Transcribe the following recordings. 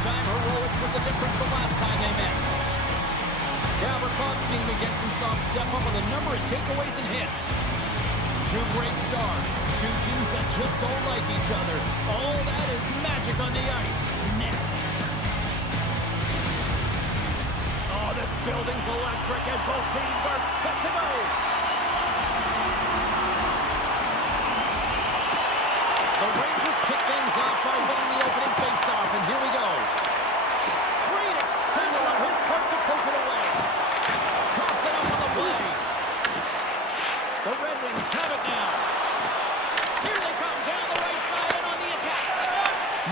overtime, heroics was the difference the last time they met. Gavrikov being against some strong step up on the number of takeaways and hits. Two great stars, two teams that just don't like each other. All that is magic on the ice. Next. Oh, this building's electric and both teams are set to go. The Rangers kick things off by winning the opening faceoff, and here we go. Great extension on his part to poke it away. Cuffs it up on the play. The Red Wings have it now. Here they come down the right side and on the attack.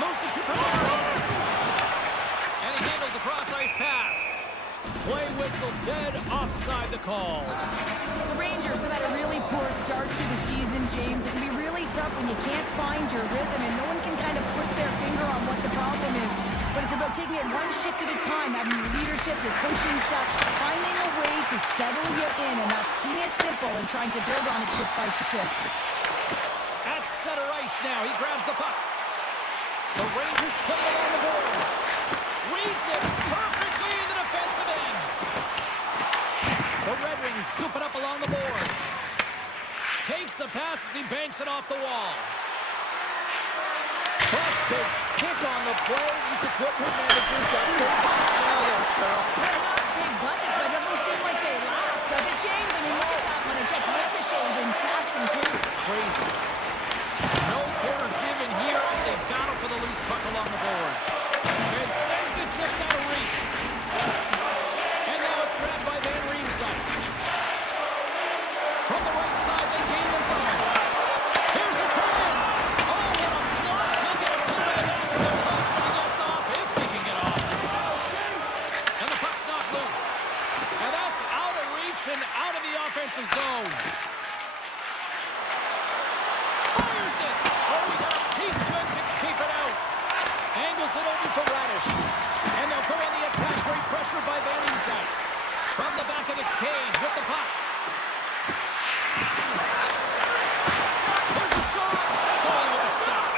Moves it to Pavard. And he handles the cross-ice pass. Play whistle dead, offside the call. The Rangers have had a really poor start to the season, James. It can be really tough when you can't find your rhythm and no one can kind of put their finger on what the problem is. But it's about taking it one shift at a time, having your leadership, your coaching staff, finding a way to settle you in, and that's keeping it simple and trying to build on it shift by shift. At center ice now, he grabs the puck. The Rangers put it along the boards. Reads it perfectly in the defensive end. The Red Wings scoop it up along the boards. Takes the pass as he banks it off the wall. Busted stick on the play. These equipment managers got good shots now there, Cheryl. They're not big buckets, but it doesn't seem like they last, does it, James? I mean, look at that one. It just ricochets and snaps them too. Crazy. No quarter given here as they battle for the loose puck along the boards. It sends it just out of reach. And now it's grabbed by Van Riemsdyk. From the right side, they gain the zone. Here's a chance. Oh, what a block. He'll get a play back from the coach when he gets off, if he can get off. And the puck's knocked loose. And that's out of reach and out of the offensive zone. Fires it. Oh, we got a piece of it to keep it out. Angles it over to Radish. And they'll go on the attack. Great pressure by Van Riemsdyk. From the back of the cage with the puck. There's a shot. Going with the stop.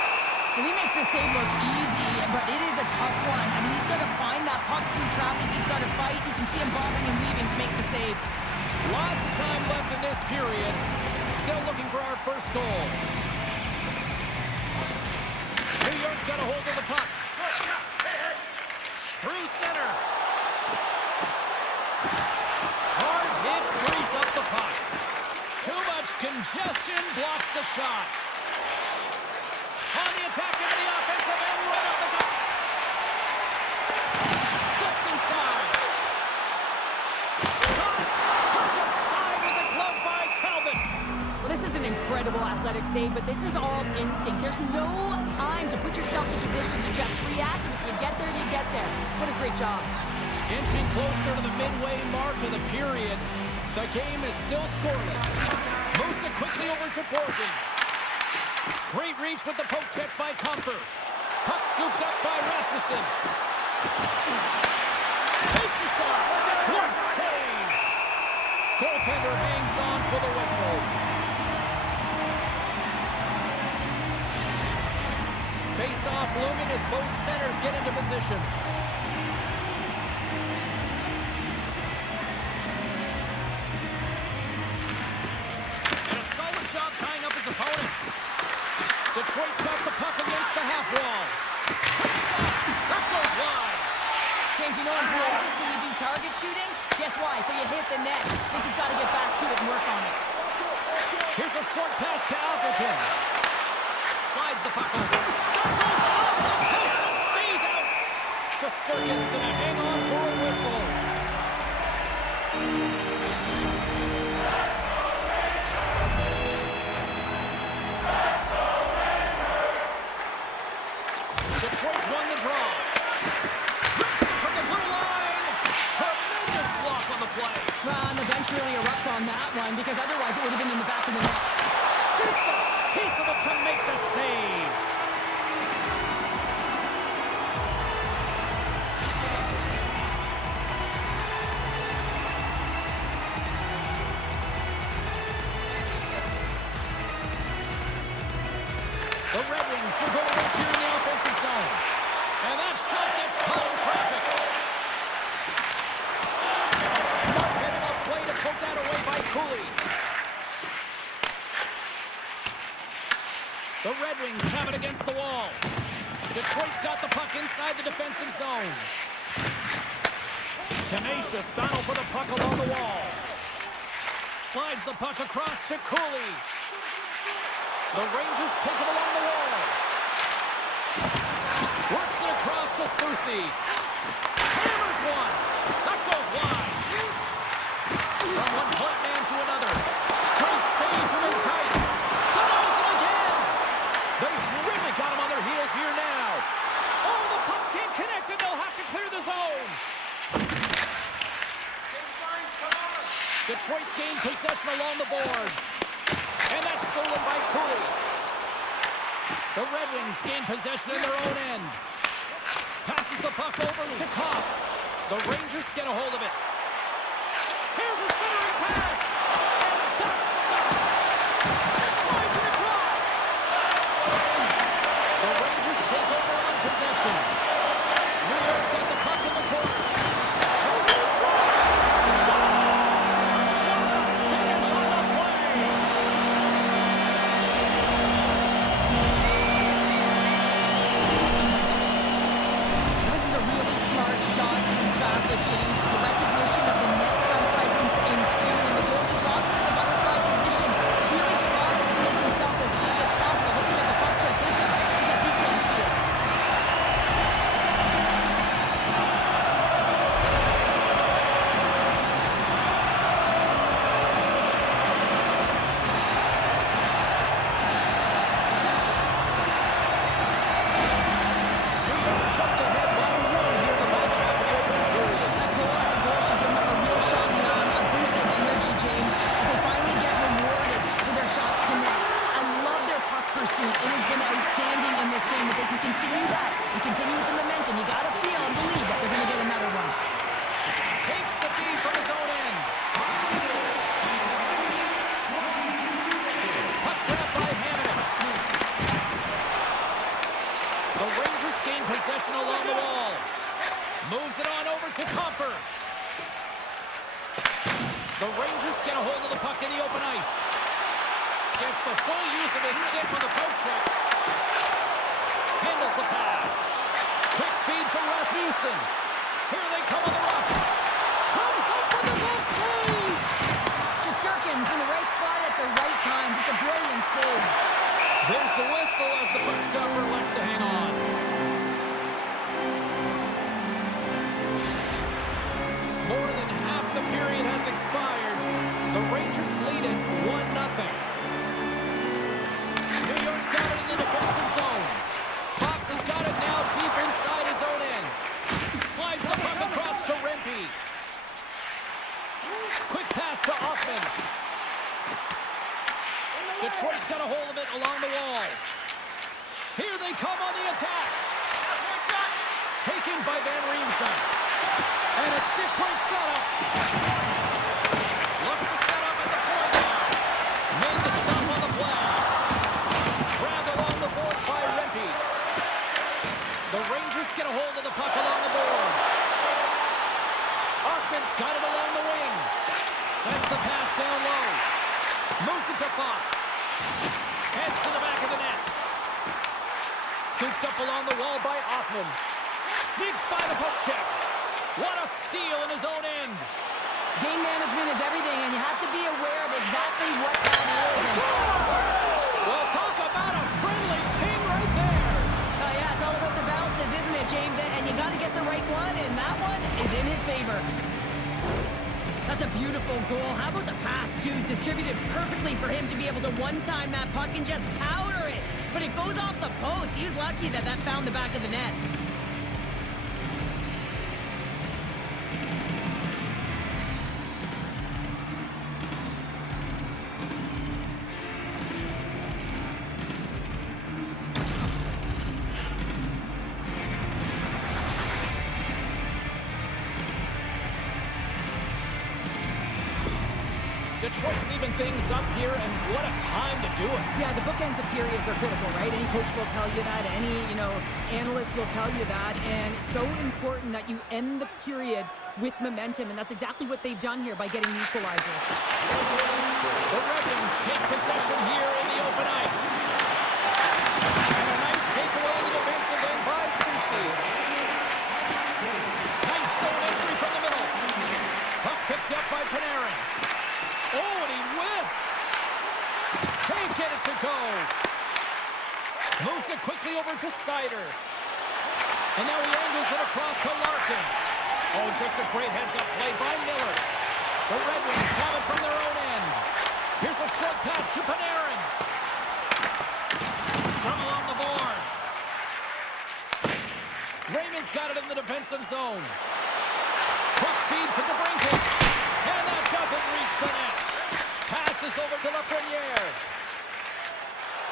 Well, he makes the save look easy, but it is a tough one. I mean, he's got to find that puck through traffic. He's got to fight. You can see him bobbing and weaving to make the save. Lots of time left in this period. Still looking for our first goal. New York's got a hold of the puck. Through center. Hard hit, frees up the puck. Too much congestion, blocks the shot. On the attack into the offensive end, right up the gut. Steps inside. Turned aside with the glove by Talbot. Well, this is an incredible athletic save, but this is all instinct. There's no time to put yourself in position to just react. If you get there, you get there. What a great job. Inching closer to the midway mark of the period. The game is still scoreless. Moves it quickly over to Borgen. Great reach with the poke check by Comfer. Puck scooped up by Rasmussen. Takes a shot. Good save. Goaltender hangs on for the whistle. Face-off looming as both centers get into position. Opponent. Detroit's got the puck against the half wall. That goes wide. James, you know in practice when you do target shooting? Guess why? So you hit the net. I think he's got to get back to it and work on it. Here's a short pass to Appleton. Slides the puck over. That goes off the post and stays out. Shesterkin's going to hang on for a whistle. Detroit's won the draw. Rips it from the blue line. Tremendous block on the play. Well, and the bench really erupts on that one because otherwise it would have been in the back of the net. Gets a piece of it to make the save. The Red Wings have it against the wall. Detroit's got the puck inside the defensive zone. Tenacious battle for the puck along the wall. Slides the puck across to Cooley. The Rangers take it along the wall. Works it across to Soucy. Hammers one. That goes wide. From one point man to another. Great save from in tight. Denies him again. They've really got him on their heels here now. Oh, the puck can't connect and they'll have to clear the zone. Detroit's gained possession along the boards. And that's stolen by Cooley. The Red Wings gain possession in their own end. Passes the puck over to Kopp. The Rangers get a hold of it. Here's a centering pass. And that's stopped. Slides it across. The Rangers take over on possession. New York's got the puck in the corner. James, the recognition of the net front presence in screen, and the goalie drops to the butterfly position, really tries to make himself as big as possible, hoping that the puck just hits him because he can't see it. New York's chucked ahead by one here in the back half of the opening period. That goal should give them a real shot in the arm, a boost of energy, James, as they finally get rewarded for their shots to net. I love their puck pursuit. It has been outstanding in this game. If they can continue that and continue with the momentum, you got to feel and believe that they're going to get another one. Takes the feed from his own end. Puck grab by Hamonic. The Rangers gain possession along the wall. Moves it on over to Comper. The Rangers get a hold of the puck in the open ice. Gets the full use of his stick on the poke check. Handles the pass. Quick feed to Rasmussen. Here they come on the rush. Comes up with a good save. Shesterkin's in the right spot at the right time. Just a brilliant save. There's the whistle as the puck stopper elects to hang on. More than half the period has expired. The Rangers lead it 1-0. New York's got it in the defensive zone. Fox has got it now deep inside his own end. Slides the puck across to Rempe. Quick pass to Hoffman. Detroit's got a hold of it along the wall. Here they come on the attack. Taken by Van Riemsdyk. And a stick break setup. Looks to set up at the point now. Made the stop on the play. Grabbed along the board by Rempe. The Rangers get a hold of the puck along the boards. Hoffman's got it along the wing. Sends the pass down low. Moves it to Fox. Heads to the back of the net. Scooped up along the wall by Hoffman. Sneaks by the poke check. What a steal in his own end. Game management is everything, and you have to be aware of exactly what that is. Well, talk about a friendly ping right there. Yeah, it's all about the bounces, isn't it, James? And you got to get the right one, and that one is in his favor. That's a beautiful goal. How about the pass, too? Distributed perfectly for him to be able to one-time that puck and just powder it. But it goes off the post. He's lucky that that found the back of the net. Detroit's even things up here, and what a time to do it. Yeah, the bookends of periods are critical, right? Any coach will tell you that. Any, analyst will tell you that. And it's so important that you end the period with momentum, and that's exactly what they've done here by getting the equalizer. The Red Wings take possession here in the open ice. Can't get it to go. Moves it quickly over to Sider. And now he angles it across to Larkin. Oh, just a great heads-up play by Miller. The Red Wings have it from their own end. Here's a short pass to Panarin. Scrum along the boards. Raymond's got it in the defensive zone. Quick feed to DeBrincat. And that doesn't reach the net. Passes over to Lafreniere.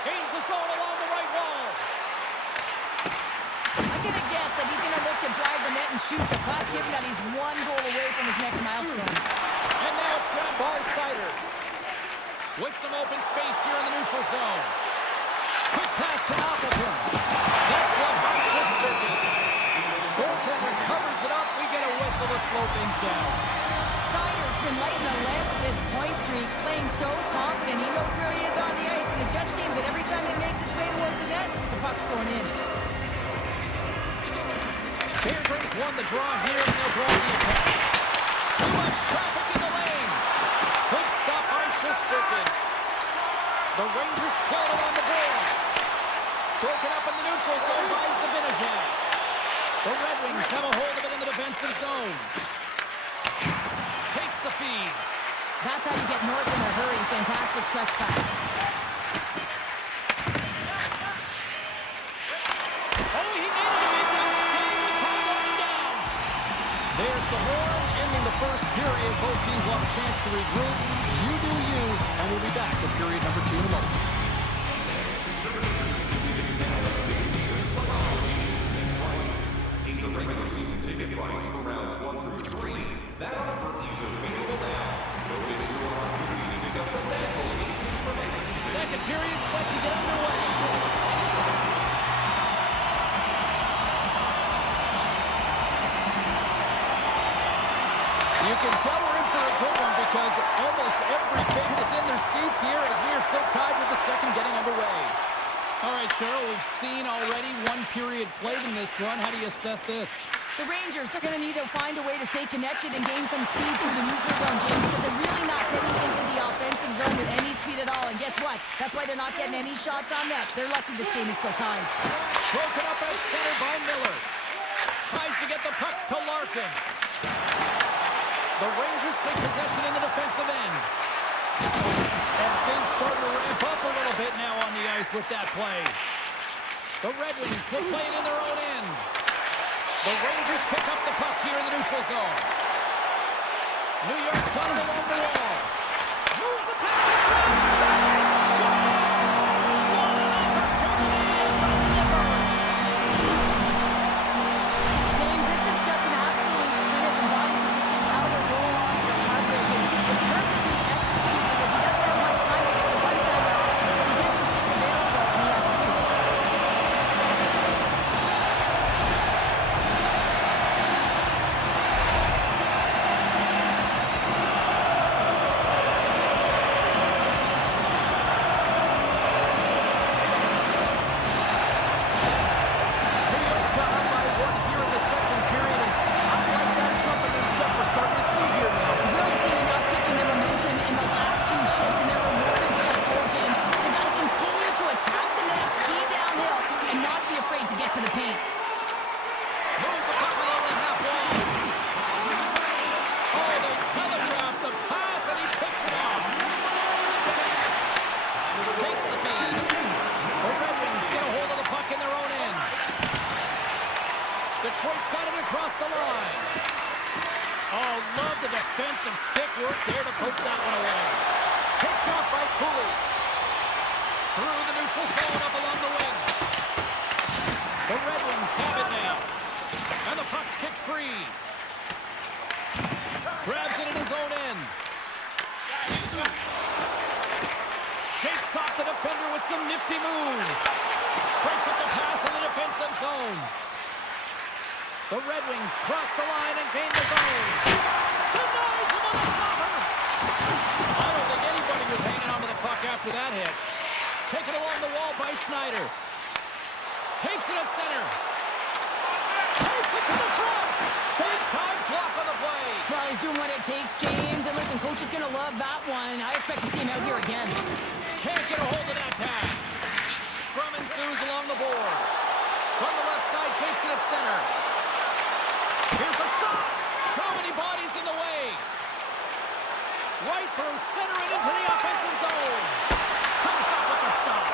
Gains the zone along the right wall. I'm going to guess that he's going to look to drive the net and shoot the puck, given that he's one goal away from his next milestone. And now it's grabbed by Sider. With some open space here in the neutral zone. Quick pass to Appleton. That's blocked by Shesterkin. Goaltender covers it up. We get a whistle to slow things down. Sider's been lighting the lamp with this point streak, playing so confident. He knows where he is on the ice, and it just seems that every time he makes his way towards the net, the puck's going in. Bears won the draw here, and they'll draw the attack. Too much traffic in the lane. Good stop by Shesterkin. The Rangers play it on the boards. Broken up in the neutral zone by Zibanejad. The Red Wings have a hold of it in the defensive zone. Takes the feed. That's how you get north in a hurry. Fantastic stretch pass. Oh, he made it. He did see the time running down. There's the horn, ending the first period. Both teams will have a chance to regroup. You do you, and we'll be back with period number 2 in a moment. The regular season ticket price for rounds 1 through 3. That offer is available now. Don't miss your opportunity to pick up the best locations for next season. Second period set to get underway. You can tell we're in for a good one because almost every fan is in their seats here as we are still tied with the second getting underway. All right, Cheryl, we've seen already one period played in this run. How do you assess this? The Rangers are going to need to find a way to stay connected and gain some speed through the neutral zone, James, because they're really not getting into the offensive zone with any speed at all. And guess what? That's why they're not getting any shots on net. They're lucky this game is still tied. Broken up at center by Miller. Tries to get the puck to Larkin. The Rangers take possession in the defensive end. And things starting to ramp up a little bit now on the ice with that play. The Red Wings will play it in their own end. The Rangers pick up the puck here in the neutral zone. New York's got it along the wall. Moves the pass and drives. James, this is just an absolute clinic in body position, how to roll off your coverage. And it's perfectly executed because he doesn't have much time to get the one-timer out. He gets his stick available and he executes. New York's got up by 1 here in the second period, and I like that jump in their step we're starting to see here now. We've really seen an uptick in their momentum in the last 2 shifts, and they're rewarded with that goal, James. They've got to continue to attack the net, ski downhill, and not be afraid to get to the paint. Moves the puck along the half wall. Oh, they telegraph the pass, and he picks it off. Takes the feed. The Red Wings get a hold of the puck in their own end. Detroit's got it across the line. Oh, love the defensive stick work there to poke that one away. Picked off by Cooley. Through the neutral zone up along the wing. The Red Wings have it now. And the puck's kicked free. Grabs it in his own end. Shakes off the defender with some nifty moves. Breaks up the pass in the defensive zone. The Red Wings cross the line and gain the zone. Denies him on the stopper. I don't think anybody was hanging on to the puck after that hit. Taken along the wall by Schneider. Takes it at center. Takes it to the front. Big time block on the play. Well, he's doing what it takes, James. And listen, coach is going to love that one. I expect to see him out here again. Can't get a hold of that pass. Scrum ensues along the boards. From the left side, takes it at center. Here's a shot. Too many bodies in the way. Right through center and into the offensive zone. Comes up with the stop.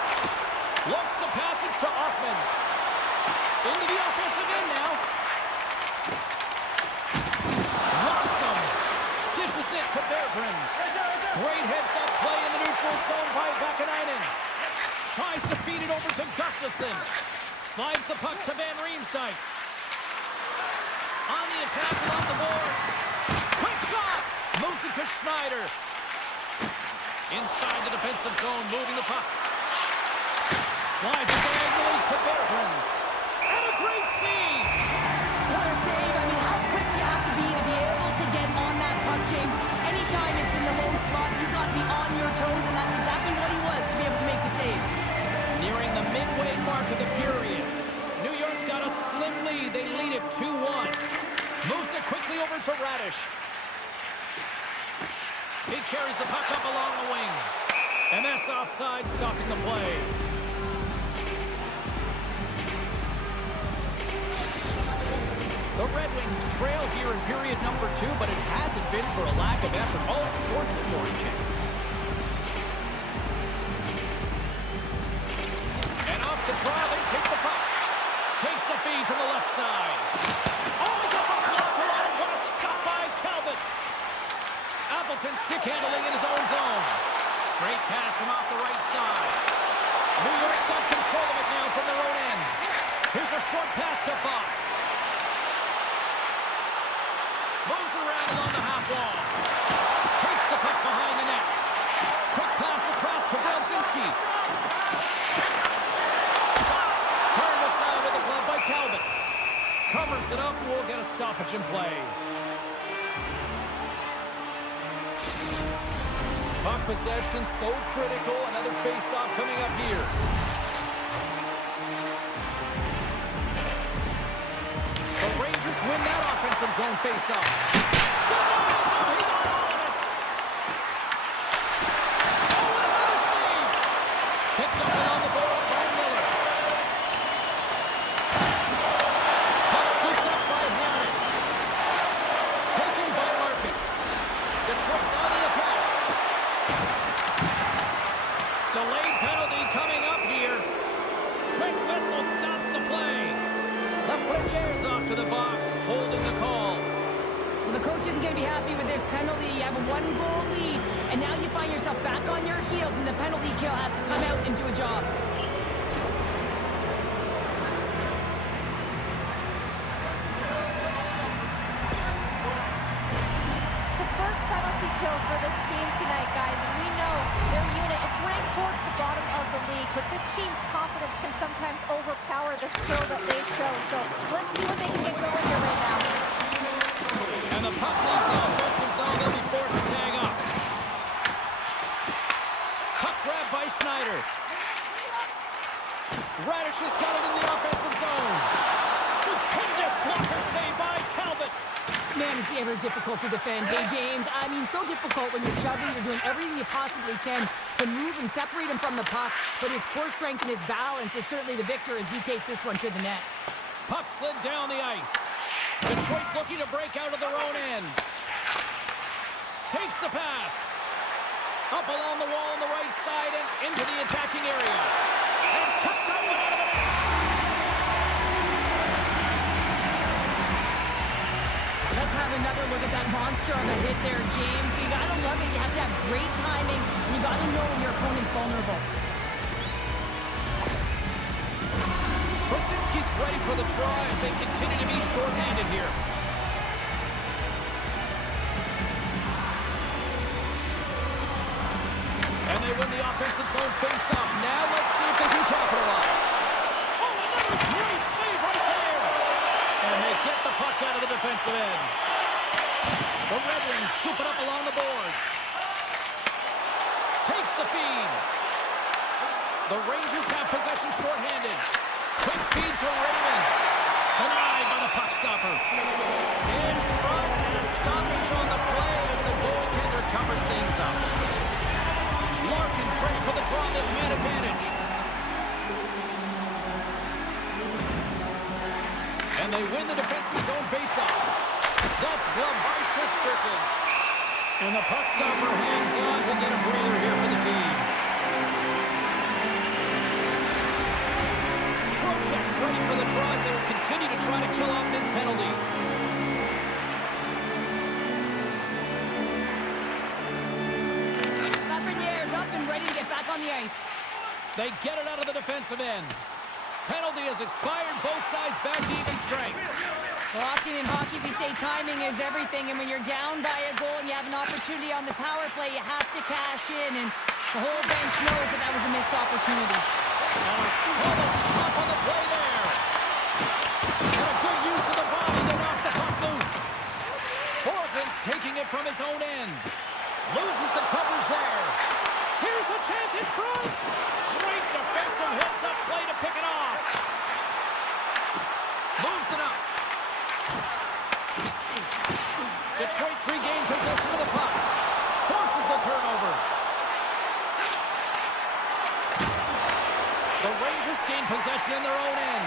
Looks to pass it to Offman. Into the offensive end now. Rocks him. Dishes it to Berggren. Great heads-up play in the neutral zone by Vakanainen. Tries to feed it over to Gustafsson. Slides the puck to Van Riemsdyk. On the attack along the boards. Quick shot. Moves it to Schneider. Inside the defensive zone, moving the puck. Slides it diagonally to Berggren. And a great save. What a save. I mean, how quick you have to be able to get on that puck, James. Anytime it's in the low slot, you got to be on your toes, and that's exactly what he was to be able to make the save. Nearing the midway mark of the period. New York's got a slim lead. They lead it 2-1. Moves it quickly over to Radish. He carries the puck up along the wing. And that's offside, stopping the play. The Red Wings trail here in period number 2, but it hasn't been for a lack of effort. All sorts of scoring chances. And off the draw, they pick the puck. Takes the feed from the left side. Oh, he gets a blocker on it. What a stop by Talbot. Appleton stick handling in his own zone. Great pass from off the right side. New York's got control of it now from their own end. Here's a short pass to Fox. Moves around along the half wall. Takes the puck behind the net. Quick pass across to Brodzinski. Shot. Turned aside with a glove by Talbot. Covers it up and we'll get a stoppage in play. Puck possession so critical. Another face-off coming up here. The Rangers win that offensive zone face-off. Denies him. He got all of it. Oh, what a save. Picked up along the boards by Miller. Puck scooped up by Henry. Taken by Larkin. Detroit's on the attack. Delayed penalty coming up here. Quick whistle stops the play. Lafreniere's off to the box, holding the call. Well, the coach isn't going to be happy with this penalty. You have a 1-goal lead, and now you find yourself back on your heels, and the penalty kill has to come out and do a job. It's the first penalty kill for this team tonight, guys, and we know their unit is ranked towards the bottom of the league, but this team's confidence can sometimes overpower the skill that they show. So let's see what they can get going here right now. And the puck leaves the offensive zone. They'll be forced to tag up. Puck grab by Schneider. Radish has got it in the offensive zone. Stupendous blocker save by Talbot. Man, is he ever difficult to defend. Hey, James, I mean, so difficult when you're shoving. You're doing everything you possibly can to move and separate him from the puck. But his core strength and his balance is certainly the victor as he takes this one to the net. Puck slid down the ice. Detroit's looking to break out of their own end. Takes the pass. Up along the wall on the right side and into the attacking area. And tucked that one out of the net. Let's have another look at that monster of a hit there, James. You gotta love it. You have to have great timing. And you gotta know when your opponent's vulnerable. Brodzinski's ready for the try as they continue to be shorthanded here. And they win the offensive zone face-off. Now let's see if they can capitalize. Oh, another great save right there. And they get the puck out of the defensive end. The Red Wings scoop it up along the boards. Takes the feed. The Rangers have possession shorthanded. Quick feed to Raymond. Denied by the puck stopper. In front, and a stoppage on the play as the goaltender covers things up. Larkin's ready for the draw, this man advantage. And they win the defensive zone faceoff. That's gloved by Shesterkin. And the puck stopper hangs on to get a breather here for the team. Trocheck's ready for the draws. They will continue to try to kill off this penalty. Lafreniere's up and ready to get back on the ice. They get it out of the defensive end. Penalty has expired. Both sides back to even strength. Well, often in hockey, we say timing is everything, and when you're down by a goal and you have an opportunity on the power play, you have to cash in, and the whole bench knows that that was a missed opportunity. And a solid stop on the play there. And a good use of the body to knock the puck loose. Horgan's taking it from his own end. Loses the coverage there. Here's a chance in front. Great defensive hits up play to pick it off. Moves it up. Detroit's regained possession of the puck. Forces the turnover. The Rangers gain possession in their own end.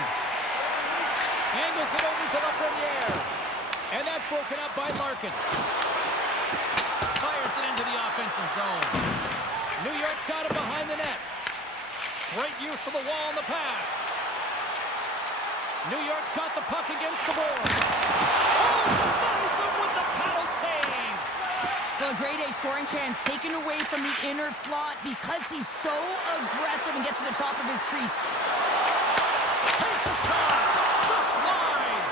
Angles it over to Lafreniere. And that's broken up by Larkin. Fires it into the offensive zone. New York's got it behind the net. Great use of the wall on the pass. New York's got the puck against the boards. Oh, Madison with the paddle save. Well, a grade A scoring chance taken away from the inner slot because he's so aggressive and gets to the top of his crease. Takes a shot. Just wide.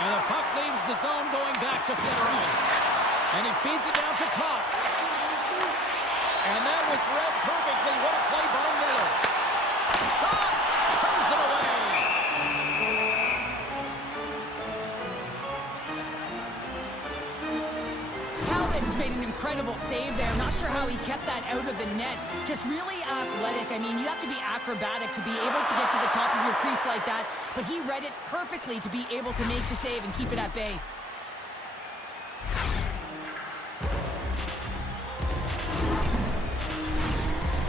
And the puck leaves the zone going back to center ice. And he feeds it down to Kopp. And that was read perfectly. What a play by Miller. Shot. Turns it away. Talbot's made an incredible save there. Not sure how he kept that out of the net. Just really athletic. I mean, you have to be acrobatic to be able to get to the top of your crease like that. But he read it perfectly to be able to make the save and keep it at bay.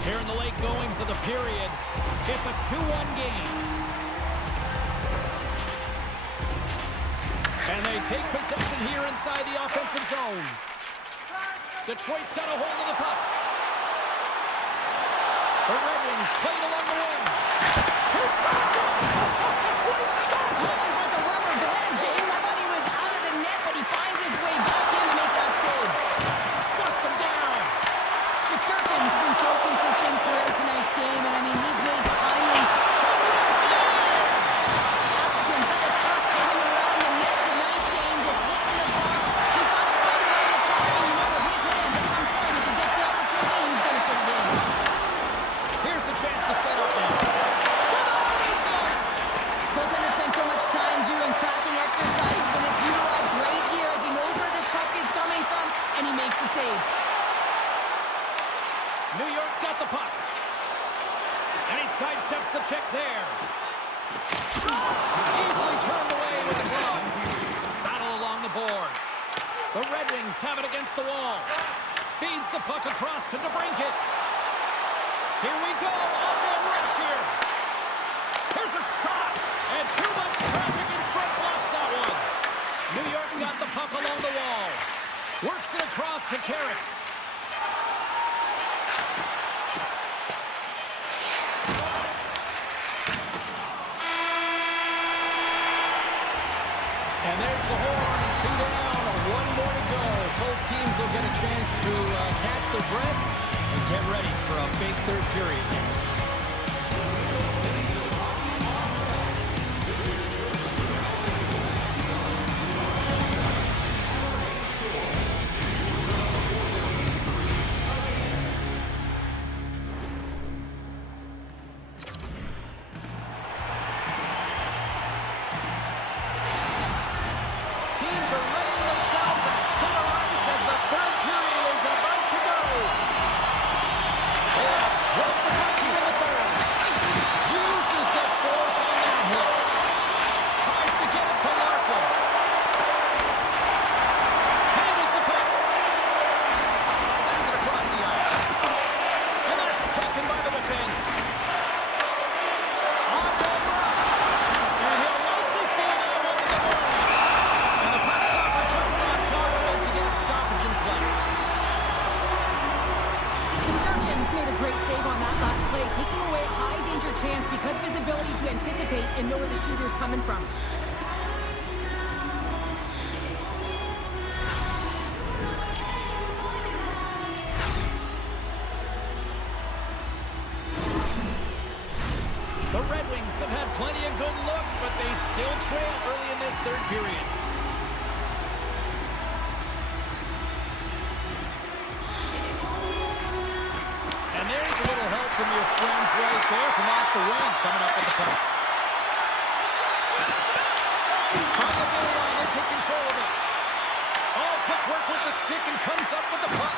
Here in the late goings of the period, it's a 2-1 game. And they take possession here inside the offensive zone. Detroit's got a hold of the puck. The Red Wings played along the wing. Who stopped him? Who stopped him? It was like a rubber band, James. I thought he was out of the net, but he finds his way back in to make that save. Shuts him down. Shesterkin's been so consistent throughout tonight's game, and I mean, he's made timely Appleton's got a tough time around the net tonight, James. It's hitting the bar. He's got to find a way to catch him, with his hands at some point. If he gets the opportunity, he's going to put it in. Here's the chance to set up now. Denies it. Goaltender spends so much time doing tracking exercises, and it's utilized right here as he knows where this puck is coming from, and he makes the save. New York's got the puck. And he sidesteps the check there. Easily turned away with the glove. Battle along the boards. The Red Wings have it against the wall. Feeds the puck across to DeBrincat. Here we go. Upward rush here. Here's a shot. And too much traffic in front blocks that one. New York's got the puck along the wall. Works it across to Carrick. And there's the horn, 2 down, 1 more to go. Both teams will get a chance to catch their breath and get ready for a big third period next. Teams are readying themselves at center ice as the third period is about to go. They have dropped the puck here in the chance because of his ability to anticipate and know where the shooter's coming from. The Red Wings have had plenty of good looks, but they still trail early in this third period. And there's a little help from your friends right there from off the wing, coming up with the puck. From the blue line, they take control of it. Oh, quick work with the stick and comes up with the puck.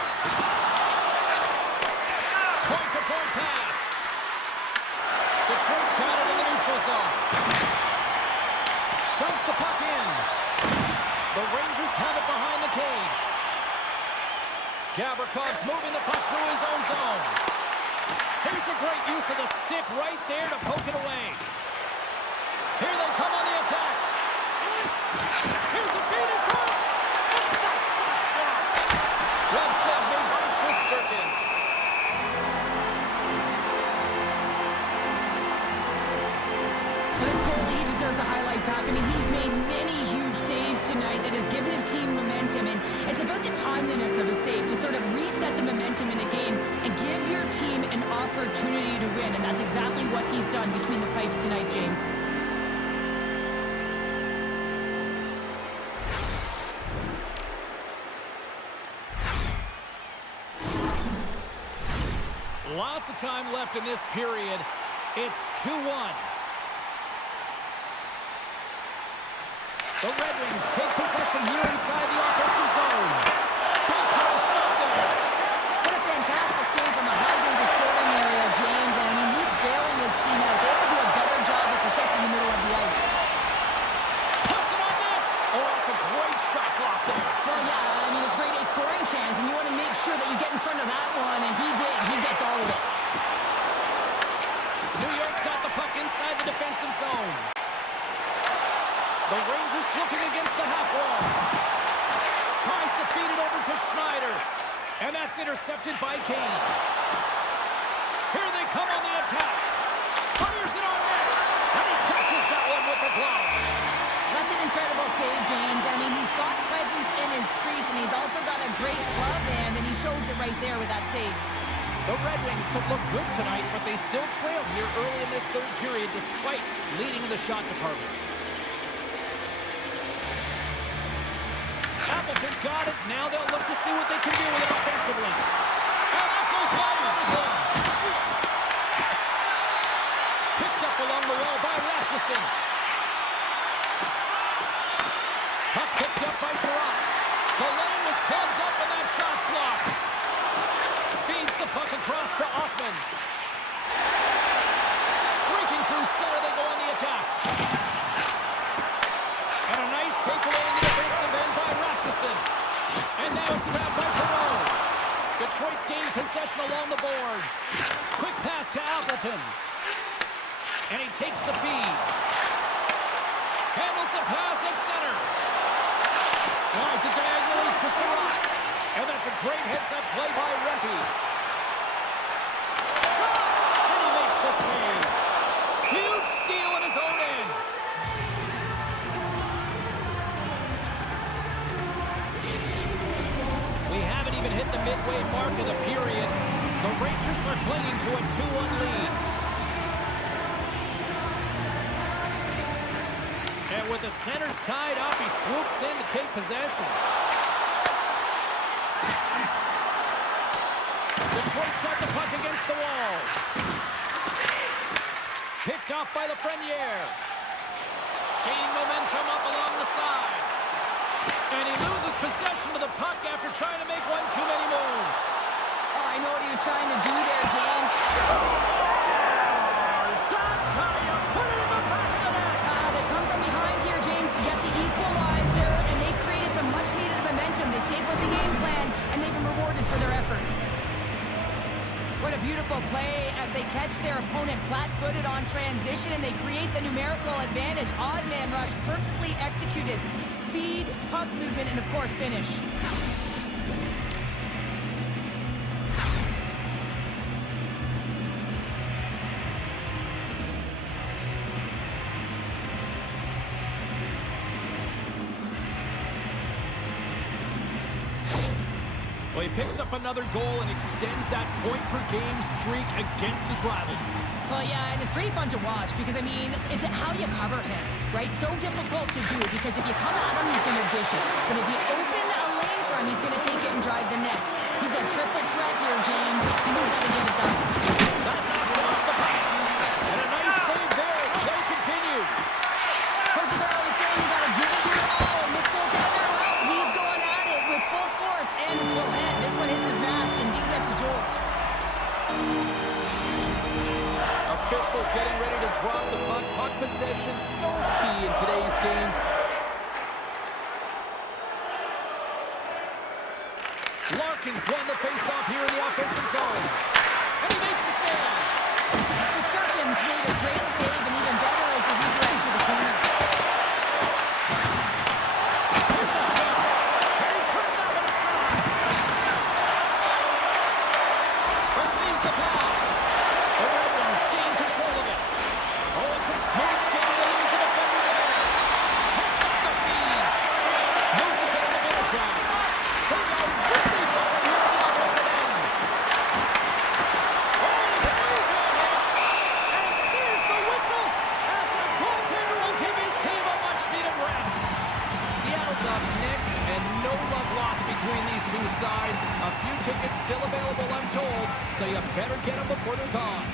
Point-to-point pass. Detroit's got it in the neutral zone. Dumps the puck in. The Rangers have it behind the cage. Gavrikoff's moving the puck through his own zone. Here's a great use of the stick right there to poke it away. Here they come on the attack. Here's a feed in front. That shot's blocked. Well set made by Shesterkin. This goalie deserves a highlight back. I mean, he's made many huge saves tonight that has given his team momentum, and it's about the timeliness of a save to sort of reset the momentum in a game and give your team an opportunity to win, and that's exactly what he's done between the pipes tonight, James. Lots of time left in this period. It's 2-1. The Red Wings take possession here inside the offensive zone. Big time stop there. What a fantastic save from a high-danger scoring area, James. And I mean, he's bailing his team out. They have to do a better job of protecting the middle of the ice. Puts it on net. Oh, that's a great shot block there. Well, yeah, I mean, it's a great A scoring chance, and you want to make sure that you get in front of that one, and he did. He gets all of it. New York's got the puck inside the defensive zone. The Rangers looking against the half wall. Tries to feed it over to Schneider. And that's intercepted by Kane. Here they come on the attack. Fires it on net. And he catches that one with the glove. That's an incredible save, James. I mean, he's got presence in his crease, and he's also got a great glove hand, and he shows it right there with that save. The Red Wings have looked good tonight, but they still trail here early in this third period despite leading in the shot department. Appleton's got it. Now they'll look to see what they can do with it offensively. And that goes wide on the glove. Picked up along the wall by Rasmussen. Puck picked up by Sherratt. The lane was plugged up and that shot's blocked. Feeds the puck across to Hoffman. Streaking through center, they go on the attack. And a nice takeaway in the defensive end by Rasmussen. And now it's grabbed by Perreault. Detroit's gained possession along the boards. Quick pass to Appleton. And he takes the feed. Handles the pass at center. Slides it diagonally to Sherratt. And that's a great heads-up play by Rempe. Shot! And he makes the save. Huge steal in his own end. We haven't even hit the midway mark of the period. The Rangers are clinging to a 2-1 lead. And with the centers tied up, he swoops in to take possession. Detroit's got the puck against the wall. Picked off by Lafreniere. Gaining momentum up along the side. And he loses possession of the puck after trying to make one too many moves. Oh, I know what he was trying to do there, James. That's how you put it in the back of the net. They come from behind here, James, to get the equalizer, and they created some much-needed momentum. They stayed with the game plan, and they've been rewarded for their efforts. What a beautiful play as they catch their opponent flat-footed on transition, and they create the numerical advantage. Odd man rush, perfectly executed. Speed, puck movement, and of course, finish. he picks up another goal and extends that point-per-game streak against his rivals. Well, yeah, and it's pretty fun to watch because, I mean, it's how you cover him, right? So difficult to do because if you come at him, he's going to dish it. But if you open a lane for him, he's going to take it and drive the net. He's a triple threat here, James. He knows how to get it done. That knocks him off the puck. And a nice save there as play continues. Coaches are always saying you got to give it your all. And this goaltender, well, he's going at it with full force and his full head. This one hits his mask and he gets a jolt. Officials getting ready to drop the puck. Puck possession so key in today's game. Larkin's won the faceoff here in the offensive zone. And he makes the save. Shesterkin's made a great save and even better as the redirect to the corner. Here's a shot. And he put that one aside. Receives the pass. The Red Wings gain control of it. Oh, it's a smooth skate to lose the defender there. Picks up the feed. Moves it to Savinosha. They go really busting here at the offensive end. Oh, there's a hit. And there's the whistle as the goaltender will give his team a much-needed rest. Seattle's up next, and no love lost between these two sides. A few tickets still available, I'm told, so you better get them before they're gone.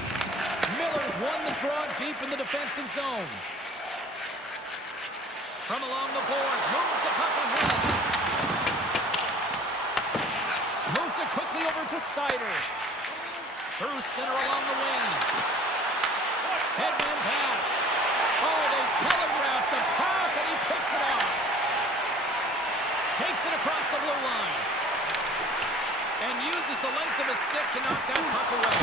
Miller's won the draw deep in the defensive zone. From along the boards, moves the puck ahead. Moves it quickly over to Sider. Through center along the wing. Headman pass. Oh, they telegraphed the pass, and he picks it up. Takes it across the blue line. And uses the length of his stick to knock that puck away.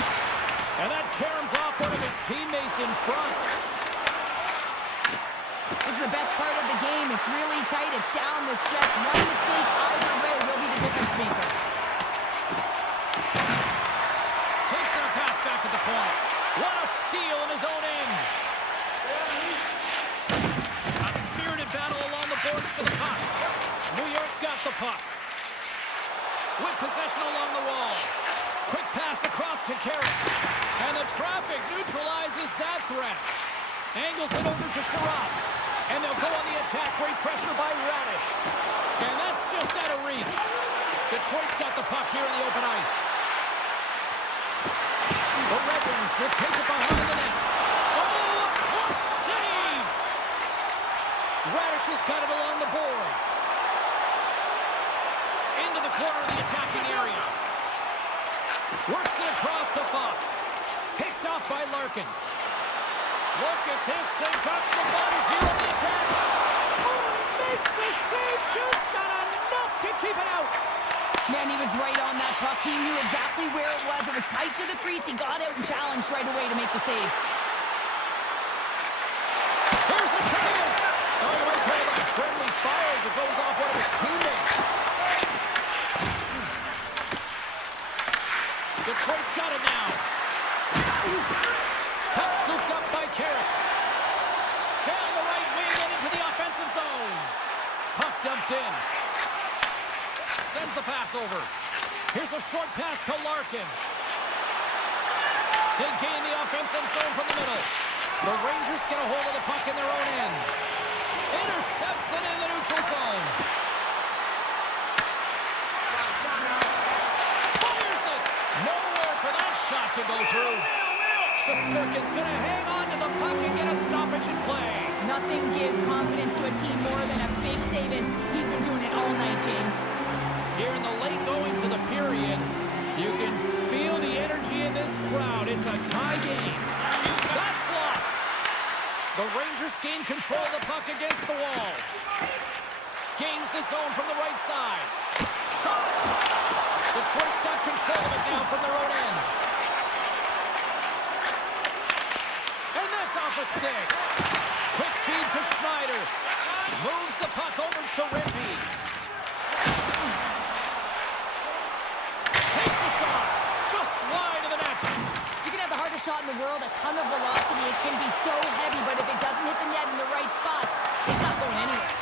And that caroms off one of his teammates in front. This is the best part of the game. It's really tight. It's down the stretch. One mistake either way will be the difference maker. Takes that pass back at the point. What a steal in his own end. A spirited battle along the boards for the puck. New York's got the puck. With possession along the wall. Quick pass across to Carrick. And the traffic neutralizes that threat. Angles it over to Sherrod. And they'll go on the attack. Great pressure by Radish. And that's just out of reach. Detroit's got the puck here in the open ice. The Red Wings will take it behind the net. Oh, a clutch save! Radish has got it along the boards. Into the corner of the attacking area. Works it across to Fox. Picked off by Larkin. Look at this. They've got some bodies here on the attack. Oh, makes the save. Just not enough to keep it out. Man, he was right on that puck. He knew exactly where it was. It was tight to the crease. He got out and challenged right away to make the save. Here's a chance. Oh, you might call that friendly fire as it goes off one of his teammates. Detroit's got it now. Puck scooped up by Carrick. Down the right wing and into the offensive zone. Puck dumped in. Sends the pass over. Here's a short pass to Larkin. They gain the offensive zone from the middle. The Rangers get a hold of the puck in their own end. Intercepts it in the neutral zone. Fires it. Nowhere for that shot to go through. Shesterkin's going to hang on to the puck and get a stoppage in play. Nothing gives confidence to a team more than a big save, and he's been doing it all night, James. Here in the late goings of the period, you can feel the energy in this crowd. It's a tie game. That's blocked. The Rangers gain control of the puck against the wall. Gains the zone from the right side. Shot. Detroit's got control of it now from their own end. And that's off a stick. Quick feed to Schneider. Moves the puck over to Rimpey. Takes a shot. Just wide of the net. You can have the hardest shot in the world, a ton of velocity. It can be so heavy, but if it doesn't hit the net in the right spots, it's not going anywhere.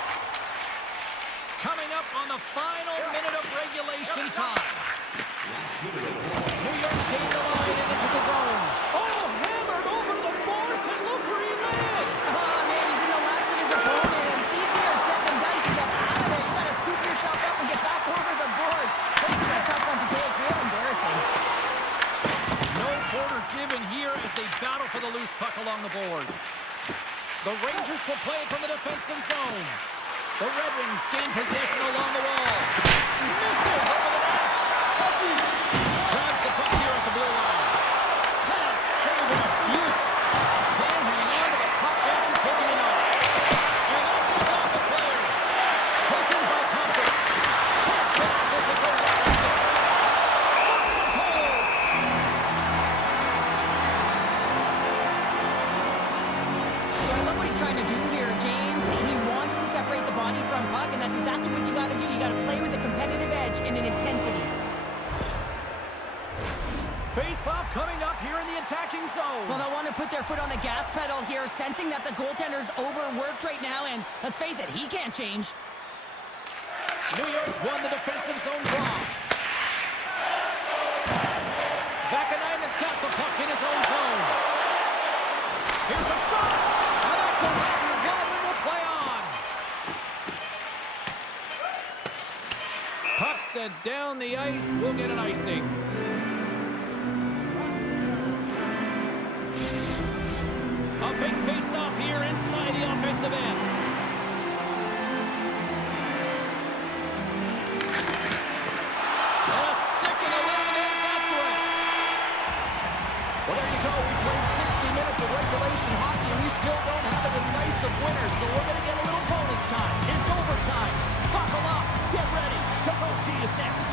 Coming up on the final minute of regulation time. battle for the loose puck along the boards. The Rangers will play it from the defensive zone. The Red Wings gain possession along the wall. Misses over the net. Grabs the puck here at the blue line. That's saving a beaut. Can't hang on to the puck after taking it off. And that goes off the player. Taken by Comfort. Taps it out as it goes off the stick. Stops it cold. Well, I love what he's trying to do here, James. He wants to separate the body from puck, and that's exactly what you got to do. You got to play with a competitive edge and an intensity. Face-off coming up here in the attacking zone. Well, they want to put their foot on the gas pedal here, sensing that the goaltender's overworked right now, and let's face it, he can't change. New York's won the defensive zone draw. Vakanainen's got the puck in his own zone. Here's a shot. Now that goes off your glove and will play on. Puck set down the ice. We'll get an icing. A big face-off here inside the offensive end. A stick and a line ends that threat. Well, there you go. We played 60 minutes of regulation hockey, and we still don't have a decisive winner, so we're going to get a little bonus time. It's overtime. Buckle up. Get ready, because OT is next.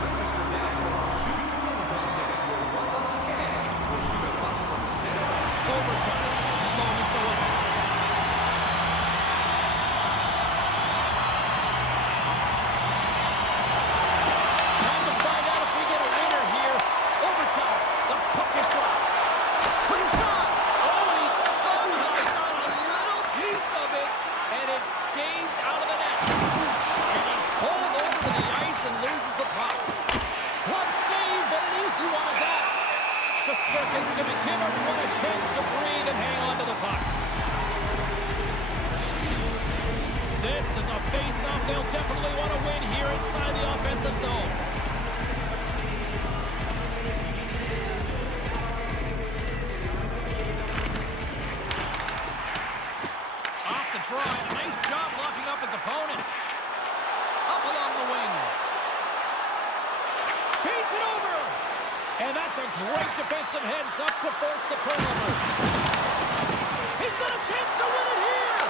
Register now for our shoot to win contest where one lucky fan will shoot a puck from center. Overtime. Moments away. Time to find out if we get a winner here. Overtime. The puck is dropped. Quick shot. Oh, he somehow got a little piece of it, and it stays out of the net. And he's pulled over to the ice and loses the puck. Glove save, and an easy one at that. Shesterkin's going to give everyone a chance to breathe and hang on to the puck. This is a face-off they'll definitely want to win here inside the offensive zone. Off the draw, and a nice job locking up his opponent. Up along the wing. Feeds it over. And that's a great defensive heads-up to force the turnover. He's got a chance to win it here.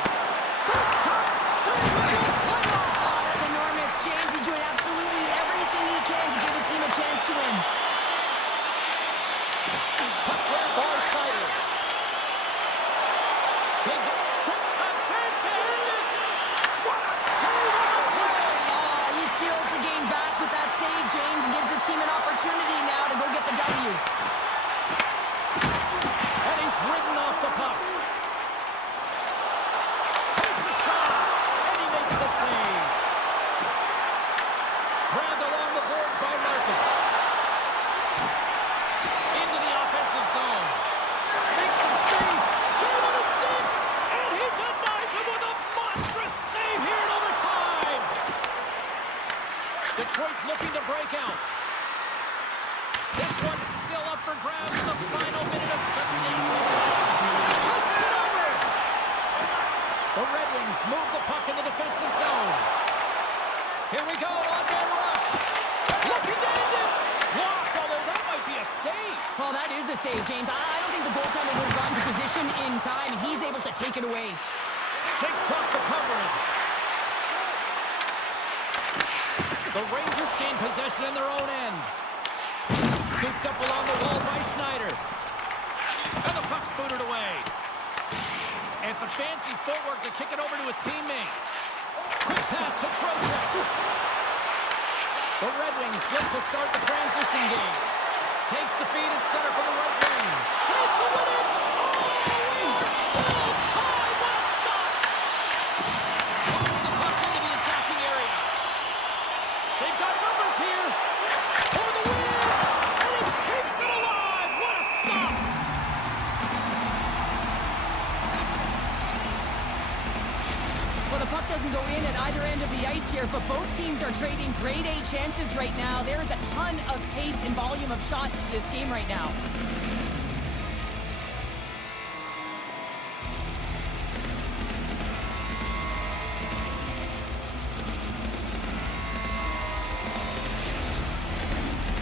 Top save. Oh, that's enormous, James. He's doing absolutely everything he can to give his team a chance to win. Puck grab by Sider. Big shot, a chance to end it. What a save on the play. Oh, he steals the game back with that save, James, and gives his team an opportunity now to go get the W. And he's ridden off the puck. Takes a shot, and he makes the save. Grabbed along the board by Larkin. Into the offensive zone. Makes some space. Gave him a stick, and he denies him with a monstrous save here in overtime. Detroit's looking to break out. This one's still up for grabs in the final minute of 78. Pusts it over. The Red Wings move the puck in the defensive zone. Here we go, on-man rush. Looking to end it. Blocked, although that might be a save. Well, that is a save, James. I don't think the goaltender would have gotten to position in time, and he's able to take it away. Takes off the coverage. The Rangers gain possession in their own end. Scooped up along the wall by Schneider. And the puck's booted away. And some fancy footwork to kick it over to his teammate. Quick pass to Trocheck. The Red Wings look to start the transition game. Takes the feed and center for the right wing. Chance to win it. Oh, we're still tied. What a stop. Moves the puck into the attacking area. They've got numbers here. For the win. And it keeps it alive. What a stop. Well, the puck does doesn't go in at either end of the ice here, but both teams are trading grade A chances right now. There is a ton of pace and volume of shots to this game right now.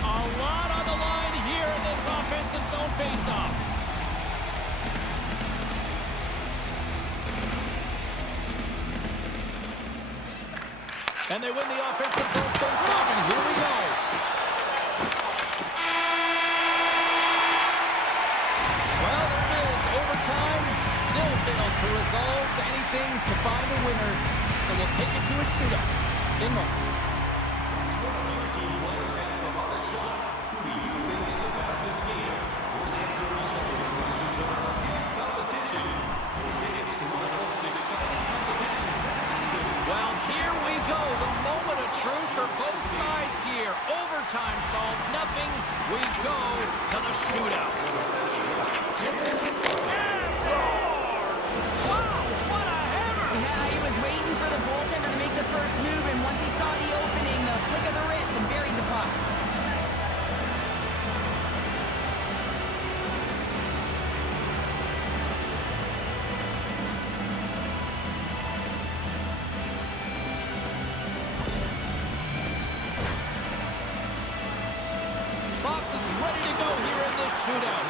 A lot on the line here in this offensive zone faceoff. And they win the offensive zone faceoff, and here we go. Well, there it is. Overtime still fails to resolve anything to find a winner, so we'll take it to a shootout in moments. Team players has the hardest shot. Who do you think is the fastest skater? We'll answer all of those questions in our skills competition. For tickets to one of the most exciting competitions this season. Well, here we go. The moment of truth for both sides here. Overtime solves nothing. We go to the shootout. Wow, what a hammer! Yeah, he was waiting for the goaltender to make the first move, and once he saw the opening, the flick of the wrist and buried the puck. Fox is ready to go here in this shootout.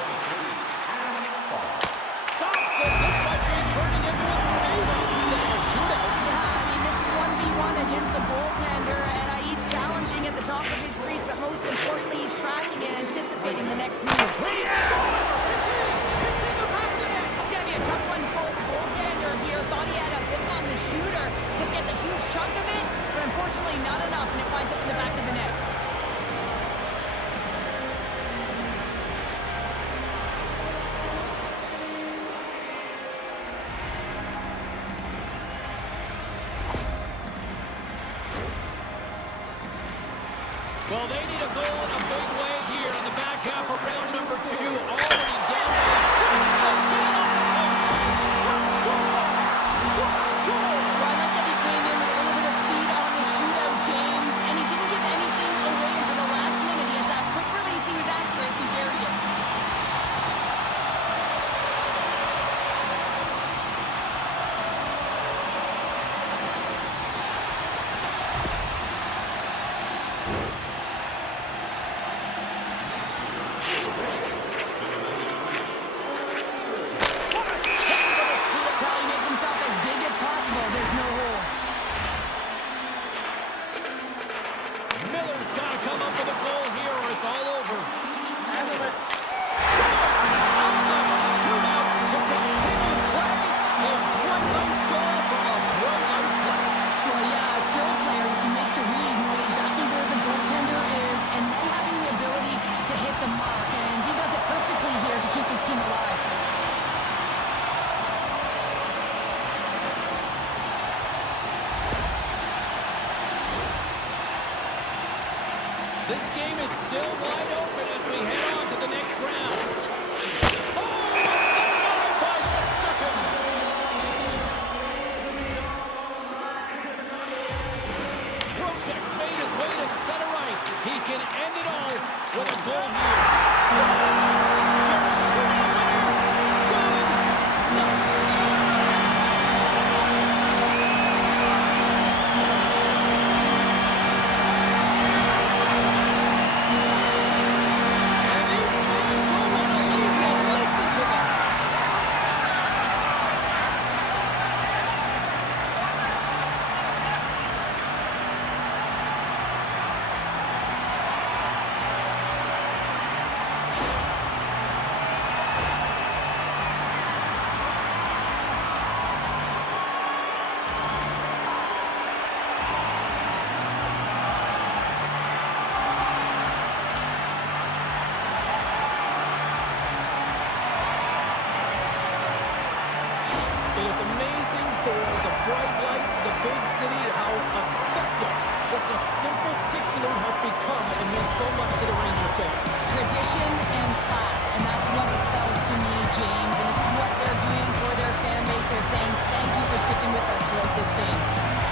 Stops it. This might be turning into a save-out instead of a shootout. Yeah, I mean, this is 1v1 against the goaltender, and he's challenging at the top of his crease, but most importantly, he's tracking and anticipating the next move. It's in the back of the net. It's going to be a tough one for the goaltender here. Thought he had a hook on the shooter. Just gets a huge chunk of it, but unfortunately not enough, and it winds up in the back of the net. Well, they need a goal in a big way here in the back half of round number 2. Already down. Well, I like that he came in with a little bit of speed on the shootout, James, and he didn't give anything away until the last minute. He has that quick release. He was accurate. He buried it. Probably makes himself as big as possible. There's no holes. Miller's got to come up with a goal here or it's all over. Well, yeah, a skilled player who can make the read, know exactly where the goaltender is, and then having the ability to hit the mark. And he does it perfectly here to keep his team alive. This game is still wide open as we head on to the next round. Oh, it's denied by Shestukin. Trocheck's made his way to center ice. He can end it all with a goal here. It is amazing for the bright lights of the big city how effective just a simple stick salute has become and means so much to the Ranger fans. Tradition and class, and that's what it spells to me, James. And this is what they're doing for their fan base. They're saying thank you for sticking with us throughout this game.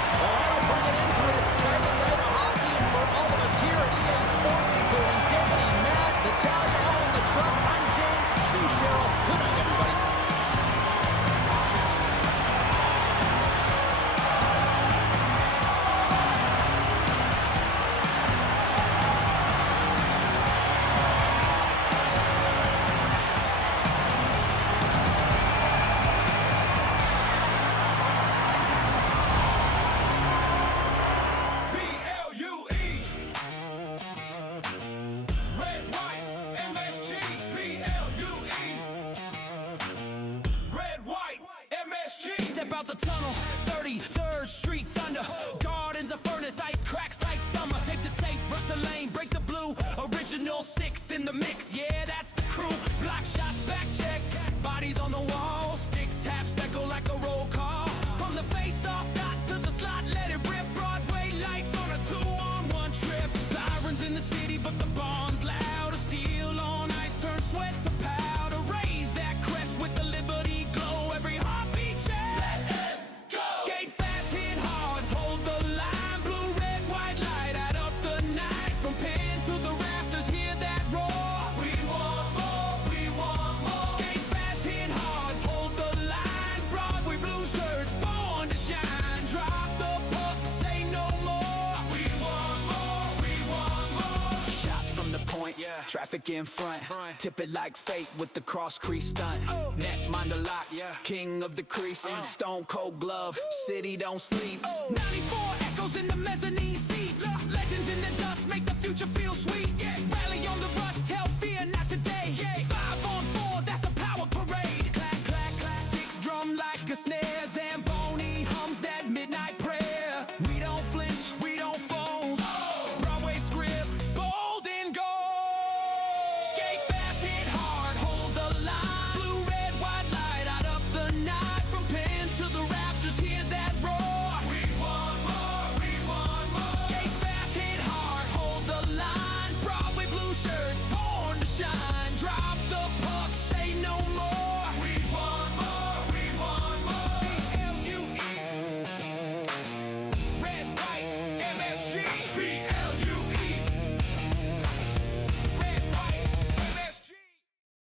Step out the tunnel, 33rd Street thunder. Gardens of furnace, ice cracks like summer. Tape to tape, rush the lane, break the blue. Original 6 in the mix, yeah, that's the crew. Block shots, back check, bodies on the wall. Stick taps echo like a roll call. From the face-off dot to the slot, let it rip. Broadway lights on a 2-on-1 trip. Sirens in the city, but the bond's louder. Steel on ice, turn sweat to powder. Raise that crest with the Liberty glow. Every heartbeat chest. Let's go. Skate fast, hit hard, hold the line. Blue, red, white light, add up the night. From pin to the rafters, hear that roar. We want more, we want more. Skate fast, hit hard, hold the line. Broadway blue shirts, born to shine. Drop the puck, say no more. We want more, we want more. Shot from the point, yeah. Traffic in front. Tip it like fate with the cross crease stunt. Net mind the lock, yeah. King of the crease. Stone cold glove, city don't sleep. 94 echoes in the mezzanine seats. Legends in the dust make the future feel sweet.